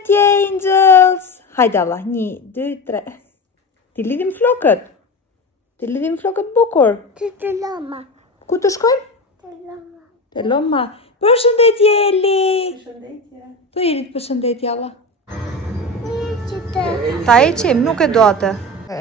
Përshëndetje, Angels! Hajde Allah, 1, 2, 3. Ti lidhim flokët? Ti lidhim flokët bukur? Te loma. Ku të shkojnë? Te loma. Te loma. Përshëndetje, Eli! Përshëndetje. Tu Elit përshëndetje, Allah. Ta e qim, nuk e do atë.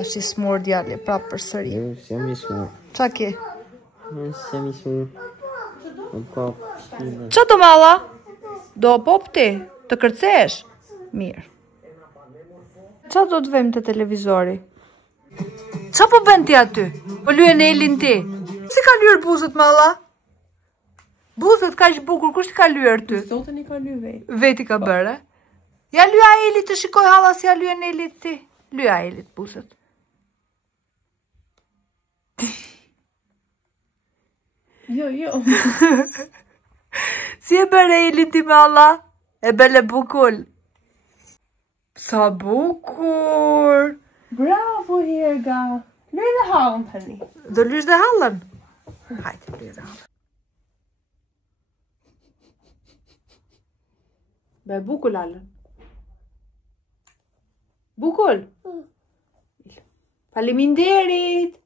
Është i smur djali, prapë për sëri. Jam i smur. Qa ke? Jam i smur. Qa do malla? Do pop ti? Të kërcesh? Mirë. Qa do të vëjmë të televizori? Qa po bën ti aty? Po lyen Elin ti? Si ka lyer buzët malla? Buzët ka që bukur, kush ti ka lyer ty? Sotën i ka lyer vetë. Veti ka bërë, e? Ja lya Elit të shikoj halla si ja lyen Elit ti. Lya Elit buzët. Jo. Si e bërë Elit ti malla? E bele bukul. Sa bukur. Bravo, Herga. Lyre dhe hallën tani. Do lysh dhe hallën? Hajde, lyre dhe hallën. Be bukul hallën. Bukul? Faleminderit.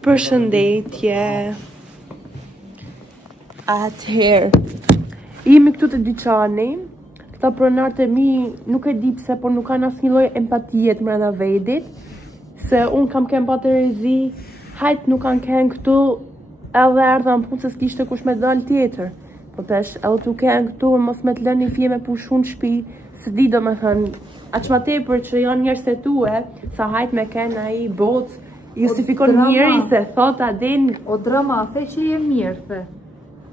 Përshëndetje. Atëherë, jemi këtu të dyqani. Këta pronarët e mi nuk e di pse, por nuk kanë asnjë lloj empatie të brenda vedit. Se unë kam kem pa të rezi, hajt nuk kanë ken këtu, edhe erdha në punë se s'kishte kush me dal tjetër. Po tash, edhe tu ken këtu, mos me të lëni fije me pushun shtëpi, së di do me thënë, aq ma tepër që janë njerëz se tue, sa hajt me ken ai bocë. Justifikon njëri se thot Adin. O drama, a the që je mirë, the.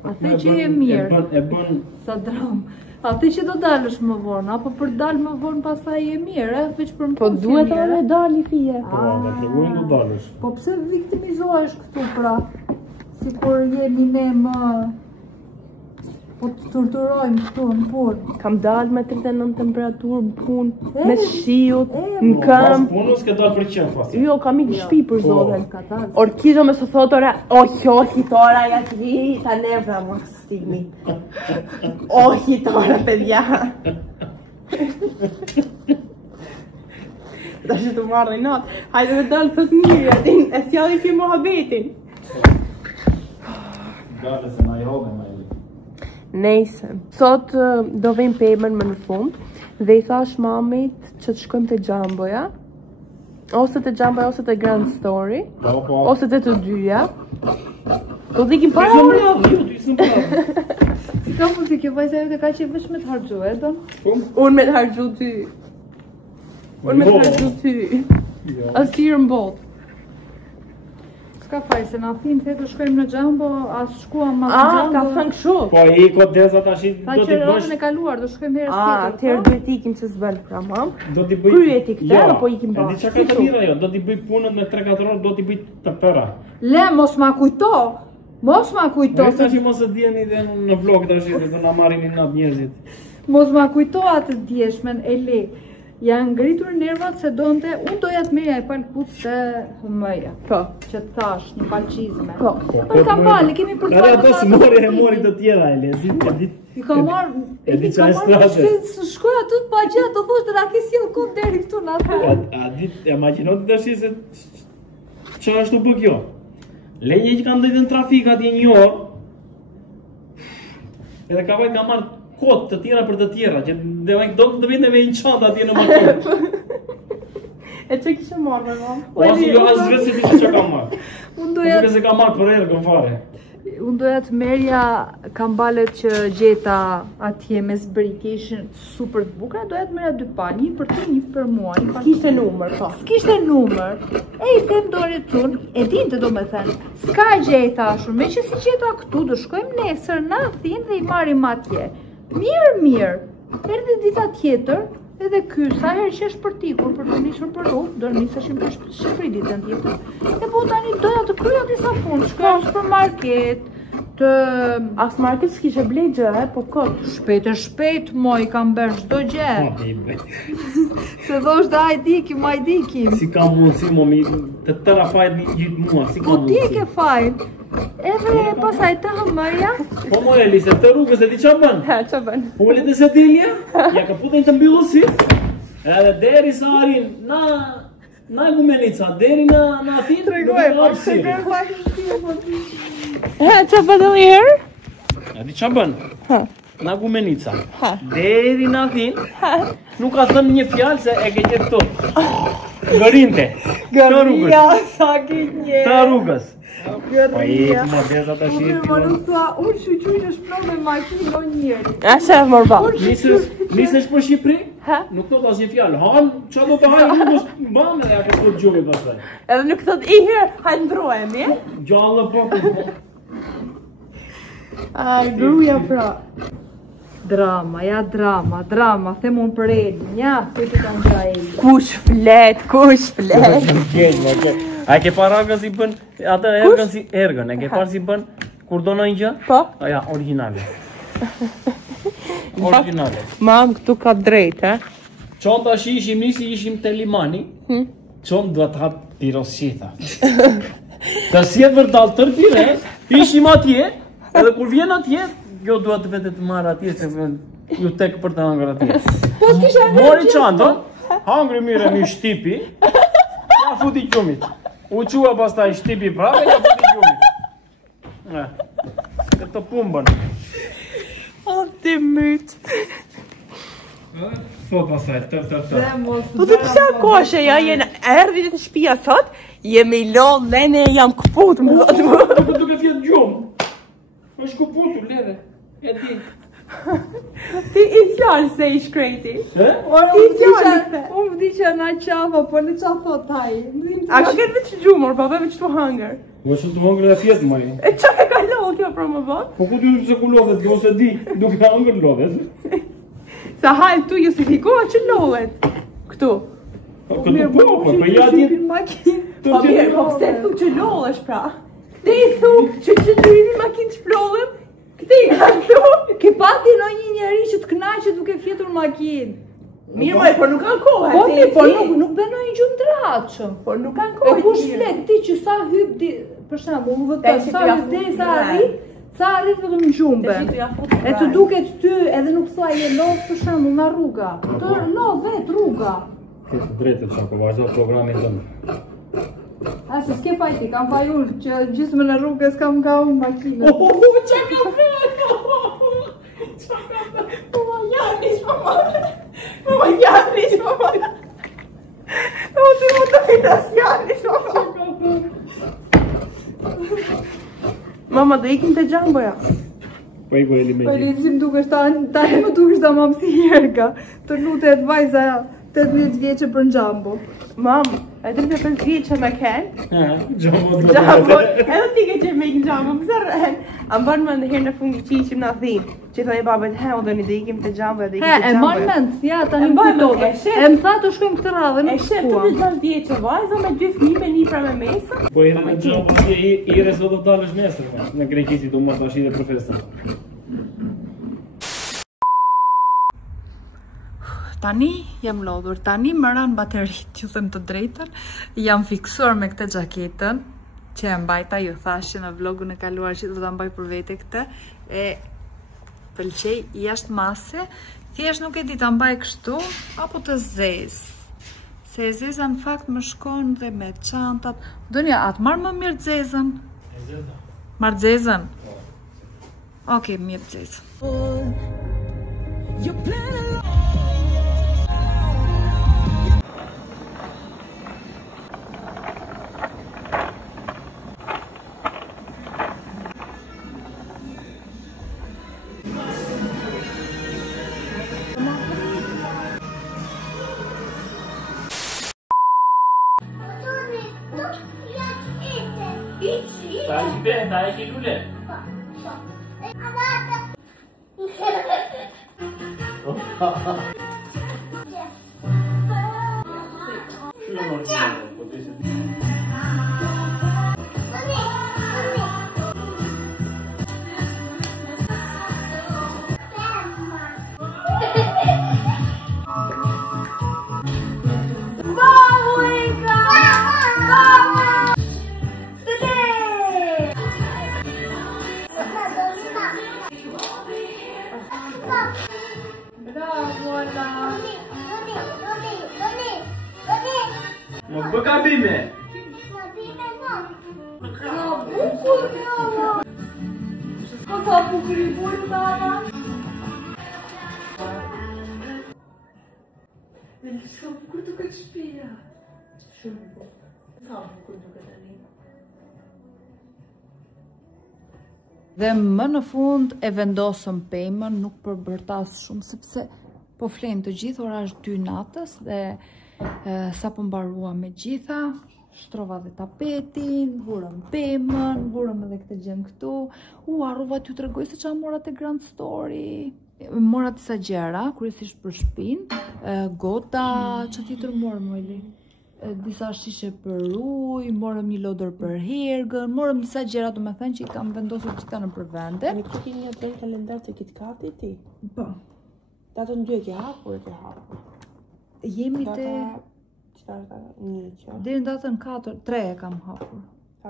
A the që je mirë. E bën. Sa drama. A the që do dalësh më vonë, apo për dalë më vonë pastaj je mirë, e? Veç për më Po duhet edhe me dali fije. Po, nga tregojnë do dalësh. Po pse viktimizohesh këtu pra? Si kur jemi ne më... Po të torturojmë këtu në punë. Kam dalë me 39 temperaturë në punë, me shiut, në këmbë. Punës ke dalë për qenë pasi. Jo, kam ikë shtëpi për zoten. Ka dalë. Orkizo me së thotora, o hitora, ja ti, ta nevra më stimi. O hitora, pedja. Da që të marrë i natë, hajde dhe dalë thot mirë, e s'jalli fi mohabetin. Gale se na jove, na jove. Nejse, sot do vejmë pemën më në fund dhe i thash mamit që të shkojmë të Gjamboja, ose të Gjamboja ose të Grand Story, ose të dyja. Do të ikim para Si ka mund të kjo vajza jote ka që vesh me të hargju, e do? Unë me të hargju ty. Unë me të hargju ty. Asirë në botë. Ska faj, se na thinë të shkojmë në Gjambo, as shkuam mas në Gjambo. Ka thënë kështu. Po i ko deza tash do Ta t'i që bësh. rrotën e kaluar, do shkojmë herës tjetër. Atëherë duhet ikim që s'bëll pra mam. Do t'i bëj. Kryet i këtë, apo ikim bashkë. Di çka ka të mira jo, do t'i bëj punën me 3-4 orë, do t'i bëj të tëra. Le, mos ma kujto. Mos ma kujto. Sa që mos e dijeni dhe në vlog tash do na marrin natë njerëzit. Mos ma kujto atë djeshmen, e le. janë ngritur nervat se donte, unë doja të merja e palpuc të hëmëja. Po. Që të thash, në palqizme. Po. Për kambale, kemi për të ato mori të tjera, e lezit, I ka marrë, se shkoj aty të pagja, të thosh të na ke sjell kot deri këtu në atë. A dit, imagjino të tash se që ashtu bë kjo. Lenje që kam dhejtë në trafik atje një orë, edhe ka vajt ka marrë kot të tjera për të tjera, që do të vete me një qatë atje në makinë. E që kishe marrë me mamë? Ose jo asë vetë se dishe që ka marrë. Unë se ka marrë për erë fare. Unë doja të merja kambalet që gjeta atje me zbriki, ishin super të bukra, doja të merja 2 palë, një për ty, një për mua. S'kishte numër, po. S'kishte numër. E i them dore tunë, e dinte do me thënë, s'ka gjeta ashur, me që si gjeta këtu, do shkojmë nesër në Athinë dhe i marim atje. Mirë, erdhi dita tjetër, edhe ky, sa herë që është përtikur për të nisur për rrugë, do niseshim për Shqipëri ditën tjetër. E po tani doja të krya disa punë, shkoja në supermarket, të... As market s'kishe blej gjë, po kot. Shpejt, mo i kam bërë çdo gjë. Se thosh da ajdikim. Si ka mundësi, momi, të tëra fajt një gjithë mua, si ka Po ti mundësi. ke fajt. Edhe pasaj të hëmërja. Po more, Elise, të rrugës e di qa bën? Qa bën? Ullet e se dilja, ja ka putën të mbyllësit, edhe deri sa arin, na Gumenica, deri në Athinë, nuk e hapësiri. Qa bën dhe herë? A di qa bën? Na Gumenica, deri në Athinë, nuk ka thënë një fjalë se e ke gjithë të. Gërinte, të rrugës. Sa ke një. Të rrugës. Po i më deza të Unë shqipë. më nuk thua, unë shqyqy që shpro me makinë o njeri. A shef mërë ba. Nisesh për Shqipëri? Ha? Nuk thot asnjë fjalë. Han, çfarë do të hajë nuk është mbamë dhe ja ka thot gjumi pastaj. Edhe nuk thot i herë, hajtë ndrojemi. Gjallë po. Aj, gruja pra. Drama, them unë për Eli, nja, këtë të kanë qa Eli. Kush flet. A e ke parë Ergën si bën? Atë Ergën si Ergën, e ke parë si bën kur do ndonjë gjë? Po? Ja, origjinale. Origjinale. Mam, këtu ka drejt, Çon tash ishim te limani. Çon duhet të hap pirosita. Të sjell vërdall tër dire, ishim atje, edhe kur vjen atje, jo duhet të vete të marr atje se ju tek për të hëngur atje. Po s'kisha Mori çantën, hangri mirë mi shtipi, ja futi gjumit. U qua pastaj shtipi prapë, ja futi gjumit. Këtë pumbën. O, ti myt. Thot pastaj, tër. Po të pësa koshe, ja jena erdhi të shtëpia sot, jemi lollë, lene jam këput, më thotë më. Po duke fjetë gjumë. është kuputur, lere. E di. Ti i fjallë se i shkreti. Unë vdi që na qava, po në qa thot taj. A ka këtë veç gjumur, pa veç të hangër. Po që të hangër e fjetë, maj. E qa e ka lohë kjo pra më bot? Po ku ty se ku lodhet, kjo se di, duke hangër lodhet. Sa hajë tu justifikoha që lohet. Këtu. Këtu po ja di. Po mirë, po pse thu që lohesh pra? Te i thu që të rini makinë të shplodhem? Këte i ka shplodh? Ke pati në një njeri që të knaqet duke fjetur makinë. Mirë moj, por nuk kanë kohë. Po mirë, por nuk bënoj një gjumë draqëm. Por nuk kanë kohë. E kush flet ti që sa hyp di, për shembull, më vëtë sa hyp deri sa arrit vetëm në gjumbe. E të duket ty edhe nuk thua je lodh për shembull nga rruga. Të lodh vet rruga. Këtë drejtë të shako, vazhdo programin tëmë. A se s'ke fajti, kam fajur që gjithme në rrugës kam nga unë makinë. Qa ka fërë? Qa ka fërë? Po ma jarnish, po ma jarnish, po ma O si mu të fitas jarnish, po Mama, do ikim të gjamboja. Po iku e li me Po gjithë. Elisi më dukesh ta e më dukesh ta mam si Jerga. Të lutet vajza 18 vjeqe për në gjambo. Mam, e 35 vjeqe me ken. Gjambo të Gjambo, edhe ti ke që me ikim gjambo, pëse rren. A më bërë më ndëherë në fundi që ishim në Athinë, që thoi babet, o do një dhe ikim të gjambo, dhe ikim të E gjambo. marrë mend, ja, ta një E marrë mend, kujtove. e shef. E më tha të shkojmë këtë radhe, E nuk shef të shkuam. 6 vjeqe vajza me 2 fëmijë me një pra me mesa. Po i në gjambo i reso do të dalësh nesër, në Greqisi do më të ashtë dhe për festën. Tani jam lodhur, tani më ran baterit, ju them të drejtën, jam fiksuar me këtë xhaketën, që e mbajta, ju thashë në vlogun e kaluar që do ta mbaj për vete këtë, e pëlqej jashtë mase, thjesht nuk e di ta mbaj kështu, apo të zezë. Se zeza në fakt më shkon dhe me çantat. Donja, atë marrë më mirë zezën? Marrë zezën? Okej, mirë zezën. Ta e ki lule? Më bë gabime. Ka bukur i bujë dama. Sa bukur duket shtëpia. Shumë bukur. Sa bukur duket tani. Dhe më në fund e vendosëm pemën, nuk përbërtas shumë, sepse po flenë të gjithë orash 2 natës dhe sa po mbarua me gjitha, shtrova dhe tapetin, vurëm pemën, vurëm edhe këtë gjem këtu. Harrova t'ju tregoj se çfarë mora te Grand Story. Mora disa gjëra, kryesisht për shtëpinë, gota, çfarë tjetër morëm Eli? Disa shishe për ujë, morëm një lodër për hergën, morëm disa gjëra, domethënë që i kam vendosur gjitha në përvende. Në këtu ke një advent kalendar të KitKatit ti? Po. Datën 2 e ke hapur, Jemi te... Data 1 deri në datën 4, 3 e kam hapur.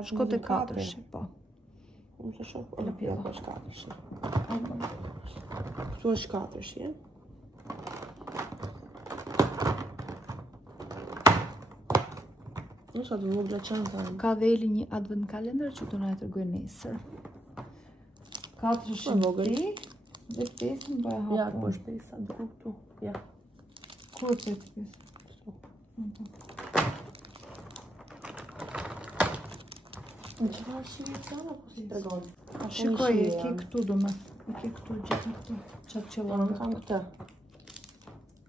Shko te 4, po. Unë se shoh, o në pjellë është 4. Këtu është 4, Në sa të vogla çanta. Ka dhe Eli një advent kalendar që do na e tregoj nesër. 4 vogël. Dhe 5 më bëja hapur. Ja, ku është 5, duku këtu. Ja. Ku është 5? Në çfarë shihni çana po si tregon? Shikoj, e ke këtu domethënë, e ke këtu gjithë këtu. Çat qellon. Unë kam këtë.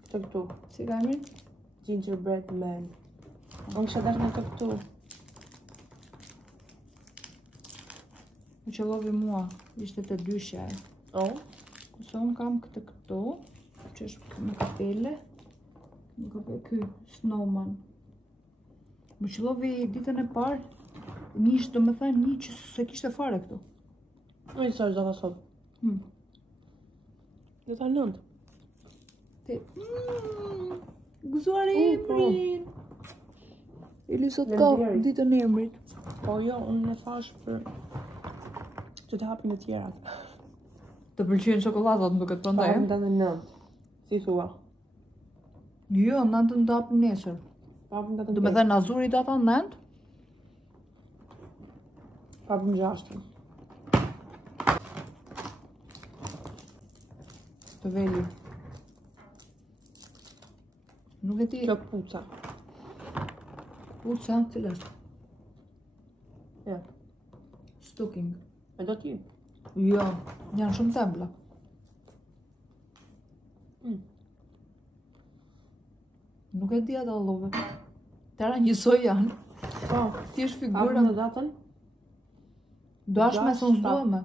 Këtë këtu. Si ka emrin? Gingerbread Man. Unë kisha dashur në këtu. Më qellovi mua, ishte të dyshja e. Se unë kam këtë këtu, që është në kapele. Në kapele ky, Snowman. Më qellovi ditën e parë, një ishte domethënë një që se kishte fare këtu. Unë sa është data sot? Data 9. Te... Gëzuar emrin! Eli sot ka ditën e emrit. Po jo, unë në thash për që të hapin të tjerat. Të pëlqyen çokolladat më duket prandaj. Po, datën 9. Si thua? Jo, 9 do hapim nesër. Hapim datën 8. Do të thënë Azuri data 9? Hapim 6. Të veli. Nuk e ti... Kjo puca. Puca, cila është? Ja. Stocking. E do ti? Jo, janë shumë tembla. Nuk e di ata llove. Tëra njësoj janë. Po, Ti është hapim figura. në datën? Dashme son zduame.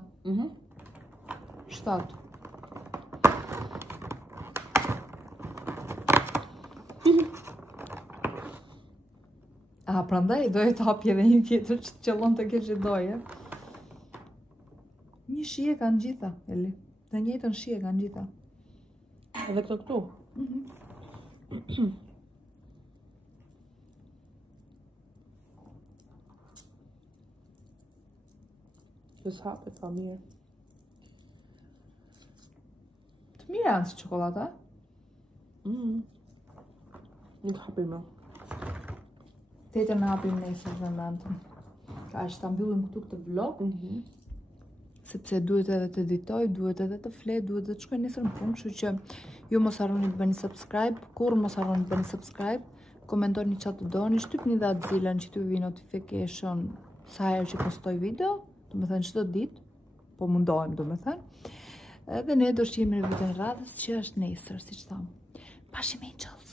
7. Prandaj doje të hapje edhe një tjetër që të qëllon të kesh që doje. Një shije kanë gjitha, Eli. Dhe njëjtën shije kanë gjitha. Edhe këto këtu? Just hapet pa mirë. Të mirë janë si çokolata. Nuk hapi më. Tetër në hapim nesër dhe nëntën. Ka është ta mbyllim këtu këtë vlog. Sepse duhet edhe të editoj, duhet edhe të flet, duhet edhe të shkoj nesër në punë, kështu që ju mos harroni të bëni subscribe, kur mos harroni të bëni subscribe, komentoni çfarë të doni, shtypni dhe atë zilën që t'ju vi notification sa herë që postoj video, domethënë çdo ditë, po mundohem domethënë. Edhe ne do shihemi në videon radhës që është nesër, siç tham. Pashim angels.